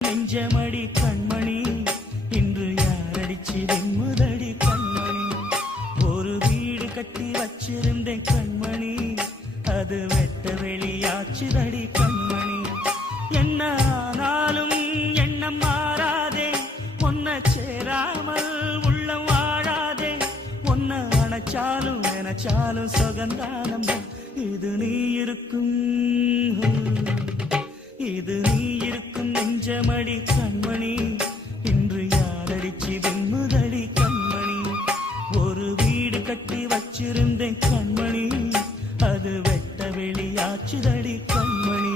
நெஞ்சமடி கண்மணி இன்று யாரடிச்சு வெண்முதடி கண்மணி ஒரு வீடு கட்டி வச்சிருந்தேன் கண்மணி அது வெட்ட வெளியாச்சுதடி கண்மணி என்ன ஆனாலும் எண்ணம் மாறாதே ஒன்ன சேராமல் உள்ளம் வாழாதே ஒன்ன அணைச்சாலும் நினைச்சாலும் சுகந்தானம் இது நீ இருக்கும் நெஞ்சமடி கண்மணி இன்று யாரடிச்சு வெண்முதடி கண்மணி ஒரு வீடு கட்டி வச்சிருந்தேன் கண்மணி அது வெட்ட வெளியாச்சுதடி கண்மணி